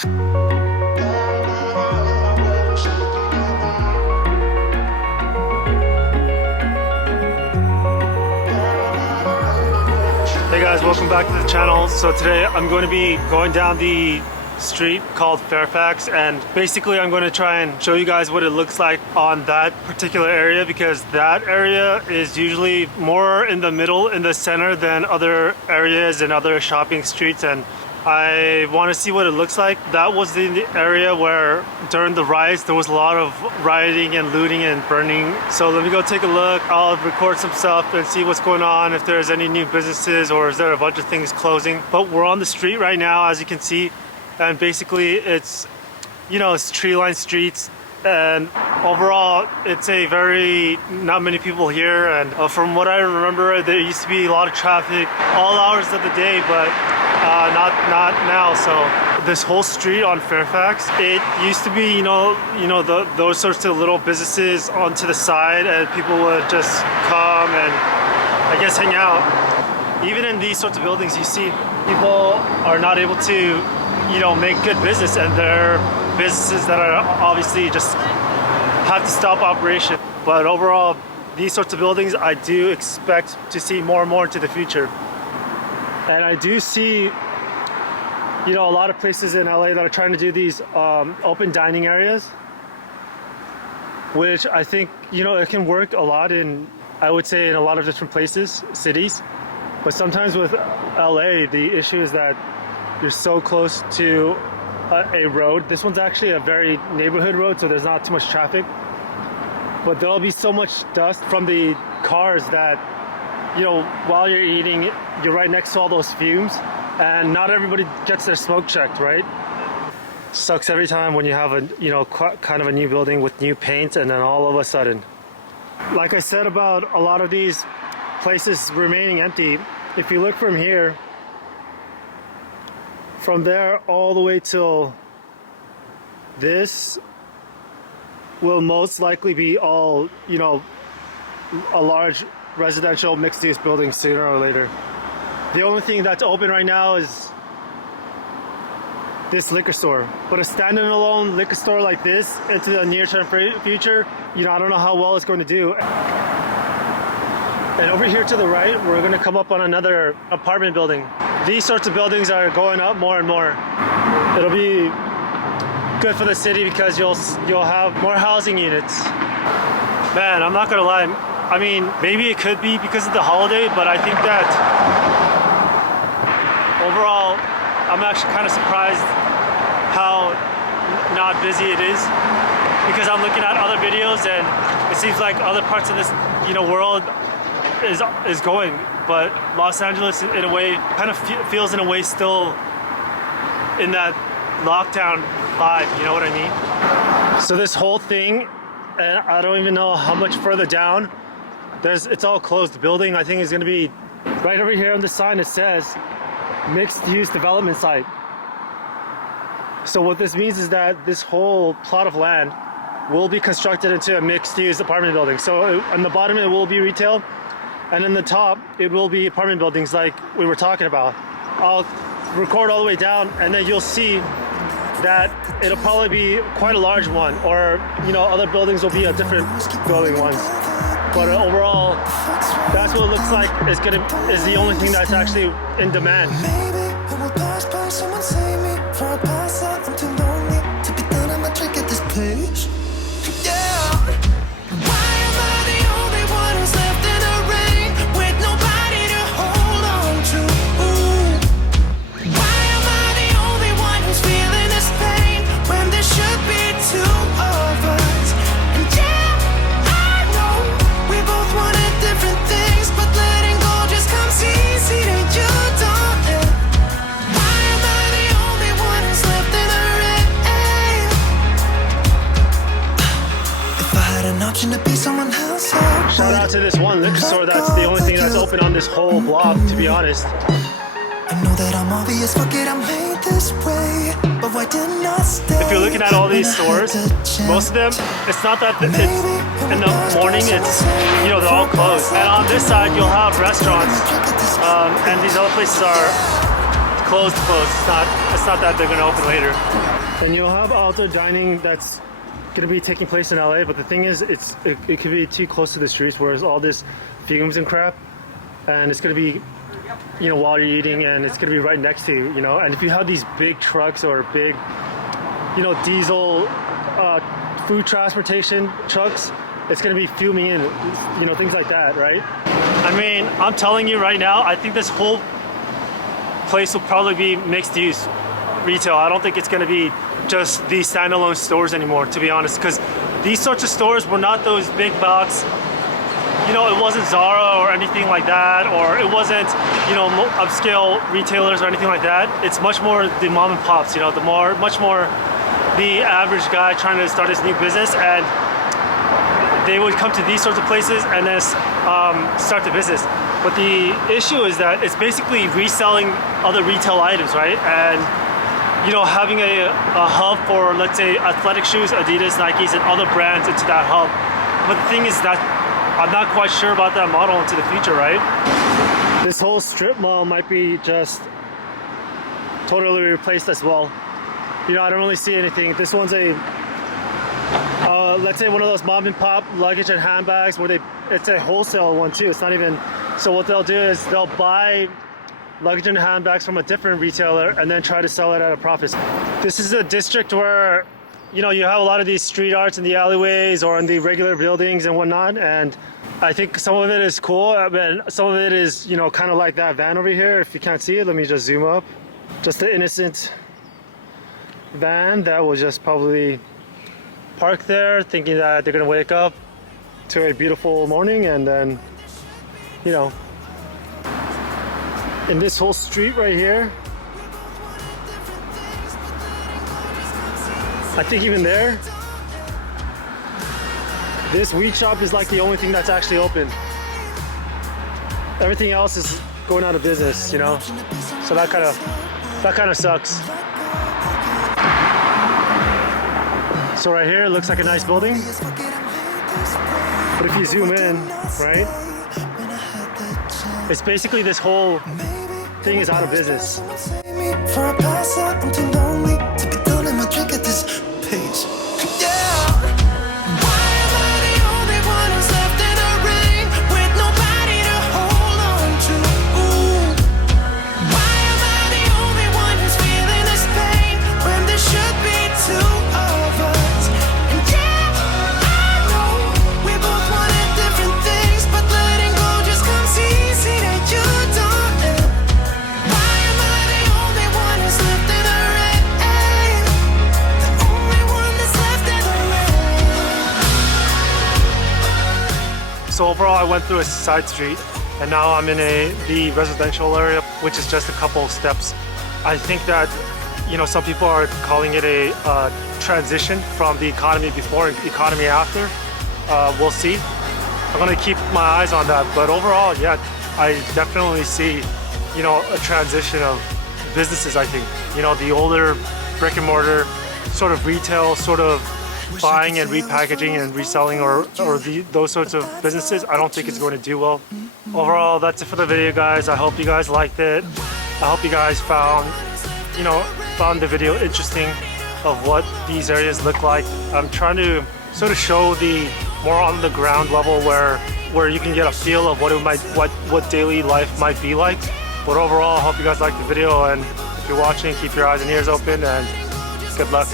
Hey guys, welcome back to the channel. So today I'm going to be going down the street called Fairfax, and basically I'm going to try and show you guys what it looks like on that particular area, because that area is usually more in the middle, in the center, than other areas and other shopping streets, and I want to see what it looks like. That was the area where during the riots there was a lot of rioting and looting and burning. So let me go take a look. I'll record some stuff and see what's going on, if there's any new businesses or is there a bunch of things closing. But we're on the street right now, as you can see, and basically it's, you know, it's tree-lined streets, and overall it's a very, not many people here, and from what I remember there used to be a lot of traffic all hours of the day, but not now. So this whole street on Fairfax, it used to be, those sorts of little businesses onto the side, and people would just come and I guess hang out. Even in these sorts of buildings, you see people are not able to, make good business, and they're businesses that are obviously just have to stop operation. But overall, these sorts of buildings, I do expect to see more and more into the future. And I do see, a lot of places in LA that are trying to do these open dining areas, which I think, it can work a lot in, I would say, in a lot of different places, cities. But sometimes with LA, the issue is that you're so close to a road. This one's actually a very neighborhood road, so there's not too much traffic. But there'll be so much dust from the cars that, while you're eating, you're right next to all those fumes, and not everybody gets their smoke checked, right? Sucks every time when you have a, kind of a new building with new paint, and then all of a sudden. Like I said about a lot of these places remaining empty, if you look from here, from there all the way till this will most likely be all, a large residential mixed-use building sooner or later. The only thing that's open right now is this liquor store. But a standalone liquor store like this into the near-term future, I don't know how well it's going to do. And over here to the right, we're going to come up on another apartment building. These sorts of buildings are going up more and more. It'll be good for the city because you'll have more housing units. Man, I'm not gonna lie. I mean, maybe it could be because of the holiday, but I think that overall, I'm actually kind of surprised how not busy it is, because I'm looking at other videos and it seems like other parts of this, world is going, but Los Angeles in a way kind of feels in a way still in that lockdown vibe, you know what I mean? So this whole thing, and I don't even know how much further down, it's all closed. The building, I think, is going to be right over here on the sign. It says mixed use development site. So what this means is that this whole plot of land will be constructed into a mixed use apartment building. So on the bottom it will be retail, and in the top it will be apartment buildings like we were talking about. I'll record all the way down, and then you'll see that it'll probably be quite a large one, or other buildings will be a different building ones. But overall, that's what it looks like is the only thing that's actually in demand. Maybe I will pass by, someone save me for a pass out. I'm too lonely to be done. I'm a trick at this place. Yeah. Why am I the only one who's left in the rain with nobody to hold on to? Ooh. Why am I the only one who's feeling this pain when there should be two of us? And yeah, I know we both wanted different things, but letting go just comes easy to you, don't it? Why am I the only one who's left in the rain? If I had an option to be someone else, Shout out to this one liquor store. That's the only thing that's open on this whole block, to be honest. I know that I'm obvious, fuck it, I'm made this way. But why didn't I stay? If you're looking at all these stores, most of them, it's not that it's in the morning, it's, they're all closed. And on this side, you'll have restaurants, and these other places are closed. It's it's not that they're gonna open later. And you'll have outdoor dining that's gonna be taking place in LA, but the thing is, it could be too close to the streets, whereas all this fumes and crap, and it's gonna be, you know, while you're eating, and it's gonna be right next to you, you know. And if you have these big trucks or big, you know, diesel food transportation trucks, it's gonna be fuming in, you know, things like that, right? I mean, I'm telling you right now, I think this whole place will probably be mixed use retail. I don't think it's gonna be just these standalone stores anymore, to be honest, because these sorts of stores were not those big box, you know, it wasn't Zara or anything like that, or it wasn't, you know, upscale retailers or anything like that. It's much more the mom and pops, you know, much more the average guy trying to start his new business, and they would come to these sorts of places and then start the business. But the issue is that it's basically reselling other retail items, right? And you know, having a hub for, let's say, athletic shoes, Adidas, Nikes, and other brands into that hub. But the thing is that I'm not quite sure about that model into the future, right? This whole strip mall might be just totally replaced as well. You know, I don't really see anything. This one's a let's say one of those mom and pop luggage and handbags where it's a wholesale one too. It's not even, so what they'll do is they'll buy luggage and handbags from a different retailer and then try to sell it at a profit. This is a district where, you know, you have a lot of these street arts in the alleyways or in the regular buildings and whatnot, and I think some of it is cool, and some of it is, you know, kind of like that van over here. If you can't see it, let me just zoom up. Just an innocent van that will just probably park there thinking that they're gonna wake up to a beautiful morning, and then, you know, in this whole street right here, I think even there, this weed shop is like the only thing that's actually open. Everything else is going out of business, you know? So that kind of sucks. So right here, it looks like a nice building. But if you zoom in, right? It's basically this whole thing is out of business. For a pass out, I'm too lonely to be done in my drink at this pace. Yeah. Why am I the only one who's left in the rain with nobody to hold on to? Ooh. Why am I the only one who's feeling this pain when there should be two of us? And yeah, I know we both wanted different things, but letting go just comes easy to you, darling. Why am I the only one who's left in the rain? The only one that's left in the rain. So overall, I went through a side street, and now I'm in the residential area, which is just a couple of steps. I think that, you know, some people are calling it a transition from the economy before and economy after. We'll see. I'm gonna keep my eyes on that. But overall, yeah, I definitely see, you know, a transition of businesses. I think, you know, the older brick and mortar sort of retail, sort of buying and repackaging and reselling, or those sorts of businesses, I don't think it's going to do well. Overall, that's it for the video, guys. I hope you guys liked it. I hope you guys found the video interesting of what these areas look like. I'm trying to sort of show the more on the ground level where you can get a feel of what daily life might be like. But overall, I hope you guys liked the video, and if you're watching, keep your eyes and ears open, and good luck.